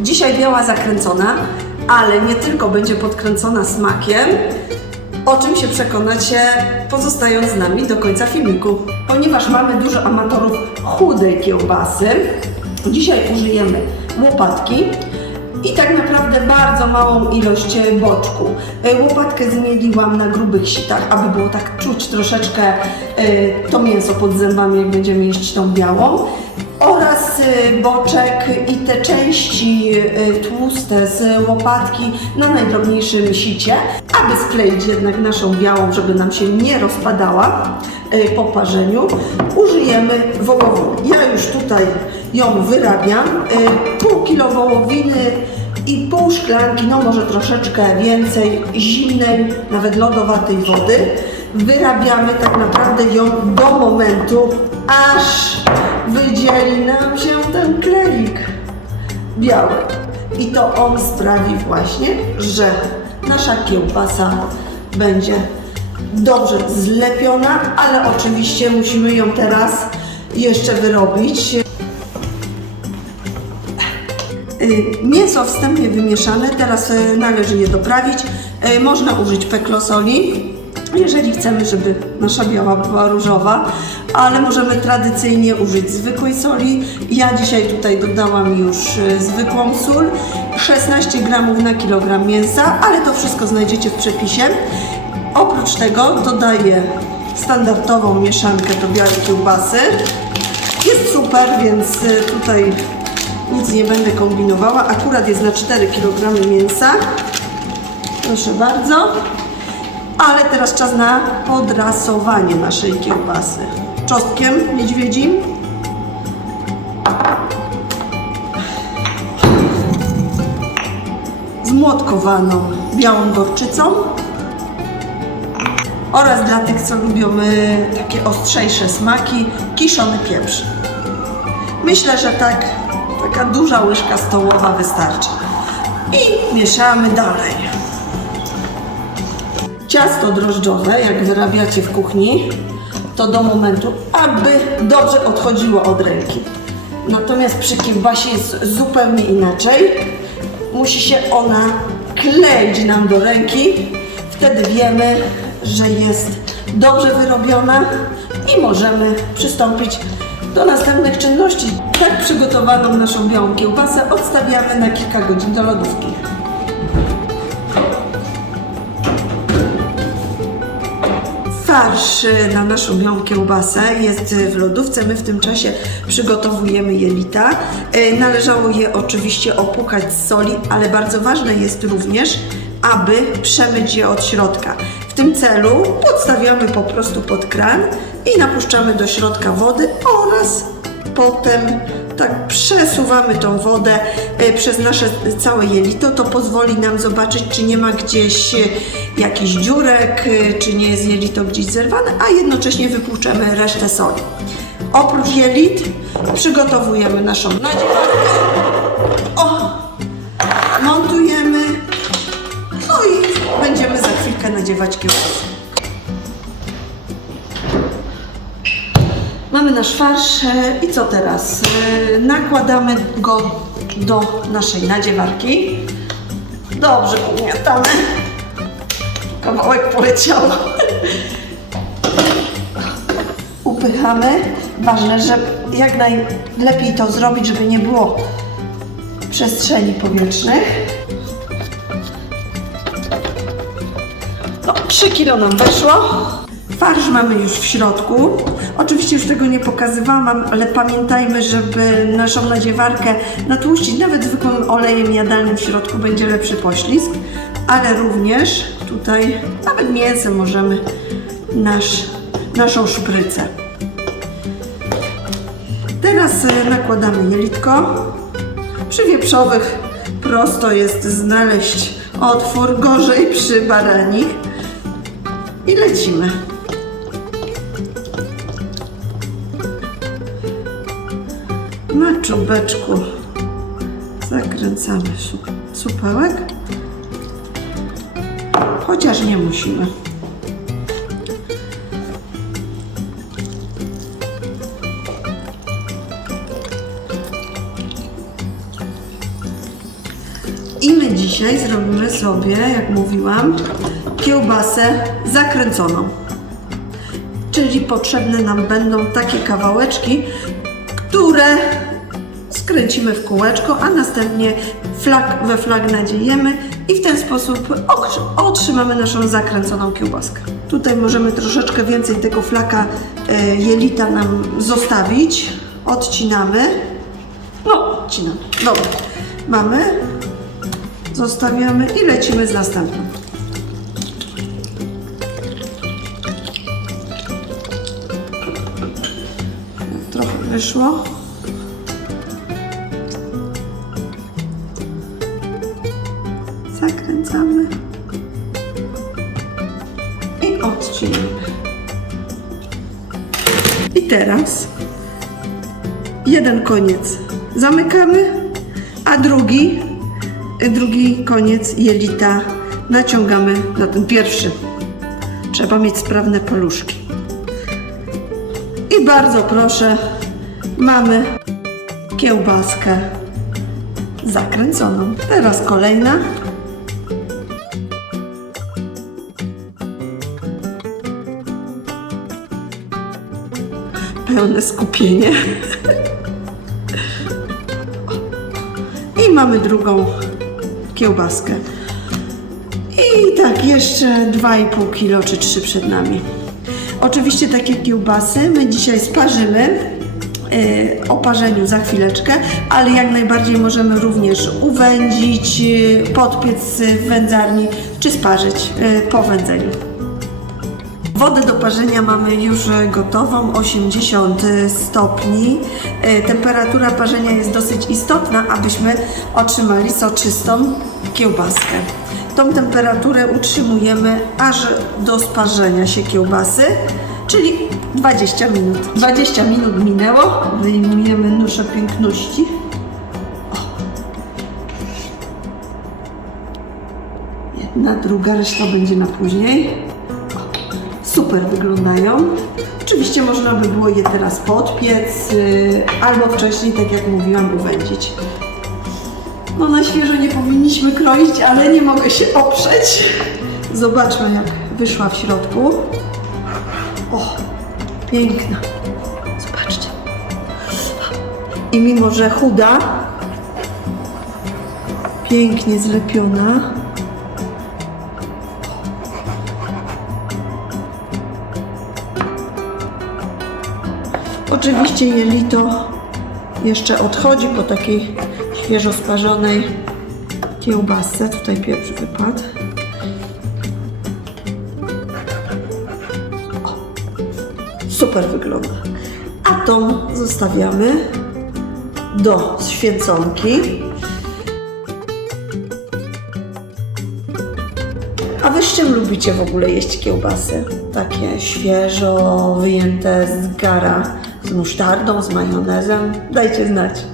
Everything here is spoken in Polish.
Dzisiaj biała zakręcona, ale nie tylko będzie podkręcona smakiem, o czym się przekonacie pozostając z nami do końca filmiku. Ponieważ mamy dużo amatorów chudej kiełbasy, dzisiaj użyjemy łopatki i tak naprawdę bardzo małą ilość boczku. E, Łopatkę zmieniłam na grubych sitach, aby było tak czuć troszeczkę e, to mięso pod zębami, jak będziemy jeść tą białą. Oraz e, boczek i te części e, tłuste z łopatki na najdrobniejszym sicie, aby skleić jednak naszą białą, żeby nam się nie rozpadała e, po parzeniu, użyjemy wołowiny. Ja już tutaj ją wyrabiam. Pół kilo wołowiny i pół szklanki, no może troszeczkę więcej zimnej, nawet lodowatej wody. Wyrabiamy tak naprawdę ją do momentu, aż wydzieli nam się ten kleik biały. I to on sprawi właśnie, że nasza kiełbasa będzie dobrze zlepiona, ale oczywiście musimy ją teraz jeszcze wyrobić. Y, Mięso wstępnie wymieszane, teraz y, należy je doprawić. Y, Można użyć peklosoli, jeżeli chcemy, żeby nasza biała była różowa, ale możemy tradycyjnie użyć zwykłej soli. Ja dzisiaj tutaj dodałam już y, zwykłą sól, 16 gramów na kilogram mięsa, ale to wszystko znajdziecie w przepisie. Oprócz tego dodaję standardową mieszankę do białej kiełbasy. Jest super, więc y, tutaj nic nie będę kombinowała. Akurat jest na 4 kg mięsa. Proszę bardzo. Ale teraz czas na podrasowanie naszej kiełbasy. Czosnkiem niedźwiedzim. Zmłotkowaną białą gorczycą. Oraz dla tych, co lubią y, takie ostrzejsze smaki, kiszony pieprz. Myślę, że tak taka duża łyżka stołowa wystarczy. I mieszamy dalej. Ciasto drożdżowe, jak wyrabiacie w kuchni, to do momentu, aby dobrze odchodziło od ręki. Natomiast przy kiełbasie jest zupełnie inaczej. Musi się ona kleić nam do ręki. Wtedy wiemy, że jest dobrze wyrobiona i możemy przystąpić do następnych czynności. Tak przygotowaną naszą białą kiełbasę odstawiamy na kilka godzin do lodówki. Farsz y, na naszą białą kiełbasę jest y, w lodówce. My w tym czasie przygotowujemy jelita. Y, Należało je oczywiście opłukać z soli, ale bardzo ważne jest również, aby przemyć je od środka. W tym celu podstawiamy po prostu pod kran i napuszczamy do środka wody oraz potem tak przesuwamy tą wodę e, przez nasze całe jelito, to pozwoli nam zobaczyć, czy nie ma gdzieś e, jakichś dziurek, e, czy nie jest jelito gdzieś zerwane, a jednocześnie wypłuczemy resztę soli. Oprócz jelit przygotowujemy naszą nadziewarkę. O! Montujemy. No i będziemy za chwilkę nadziewać kiełbasę. Mamy nasz farsz e, i co teraz? E, Nakładamy go do naszej nadziewarki. Dobrze ugniatamy. Kawałek poleciał. Upychamy. Ważne, że jak najlepiej to zrobić, żeby nie było przestrzeni powietrznych. No, 3 kilo nam weszło. Farsz mamy już w środku. Oczywiście już tego nie pokazywałam, ale pamiętajmy, żeby naszą nadziewarkę natłuścić nawet zwykłym olejem jadalnym w środku będzie lepszy poślizg, ale również tutaj nawet mięsem możemy nasz, naszą szprycę. Teraz y, nakładamy jelitko. Przy wieprzowych prosto jest znaleźć otwór, gorzej przy baranich. I lecimy. Na czubeczku zakręcamy su- supełek. Chociaż nie musimy. I my dzisiaj zrobimy sobie, jak mówiłam, kiełbasę zakręconą. Czyli potrzebne nam będą takie kawałeczki, które skręcimy w kółeczko, a następnie flag we flag nadziejemy i w ten sposób otrzymamy naszą zakręconą kiełbaskę. Tutaj możemy troszeczkę więcej tego flaka e, jelita nam zostawić. Odcinamy. No, odcinamy. Dobra. Mamy. Zostawiamy i lecimy z następną. Wyszło. Zakręcamy i odcinamy. I teraz jeden koniec zamykamy, a drugi, drugi koniec jelita naciągamy na ten pierwszy. Trzeba mieć sprawne paluszki. I bardzo proszę, mamy kiełbaskę zakręconą. Teraz kolejna. Pełne skupienie. I mamy drugą kiełbaskę. I tak, jeszcze 2,5 kg czy 3 przed nami. Oczywiście takie kiełbasy my dzisiaj sparzymy o parzeniu za chwileczkę, ale jak najbardziej możemy również uwędzić, yy, podpiec w wędzarni czy sparzyć yy, po wędzeniu. Wodę do parzenia mamy już gotową, 80 stopni. Temperatura parzenia jest dosyć istotna, abyśmy otrzymali soczystą kiełbaskę. Tą temperaturę utrzymujemy aż do sparzenia się kiełbasy, czyli 20 minut. 20 minut minęło, wyjmujemy nuszę piękności. Jedna, druga, reszta będzie na później super wyglądają. Oczywiście można by było je teraz podpiec, yy, albo wcześniej, tak jak mówiłam, uwędzić. No na świeżo nie powinniśmy kroić, ale nie mogę się oprzeć. Zobaczmy jak wyszła w środku. O, piękna. Zobaczcie. I mimo, że chuda, pięknie zlepiona. Oczywiście jelito jeszcze odchodzi po takiej świeżo sparzonej kiełbasce. Tutaj pierwszy wypad. Super wygląda. A tą zostawiamy do święconki. A wy z czym lubicie w ogóle jeść kiełbasy? Takie świeżo wyjęte z gara, z musztardą, z majonezem? Dajcie znać.